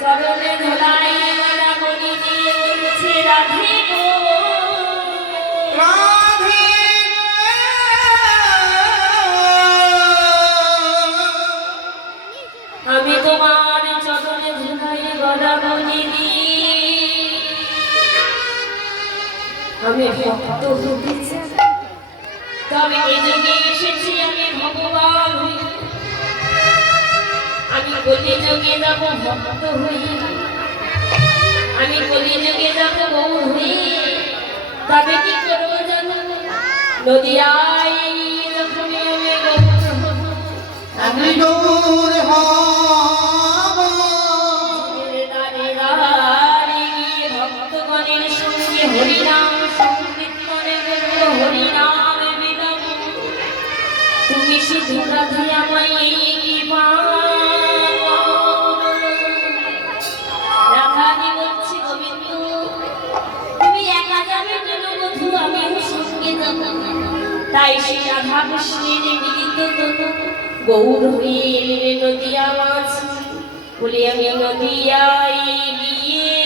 চরণে ধুলাই গলা বলি দিয়ে বলছে রাধে গো রাধে আমি তোমার চরণে ধুলাই গলা বলি দিয়ে আমি ভক্ত হতে চাই তবে এই যুগে এসেছি আমি ভগবান আমি কলি যুগে যাব ভক্ত হই আমি কলি যুগে যাব গৌর হই তবে কি করবো জানো নদিয়ায় এরকমই আমি গৌর হব আমি গৌর হব দাঁড়ে দাঁড়ে গিয়ে ভক্তগণের সঙ্গে হরিনাম সংগীত করে বলবো হরিনাম বিলাম তুমি শুধু রাধে আমায় কি রাধানি বলছি গোবিন্দ তুমি একা যাবে কেন বধু আমিও সঙ্গে যাব তাই সে রাধা কৃষ্ণের মিলিত গৌর হয়ে নদিয়া মাছ বলে আমি নদিয়ায় গিয়ে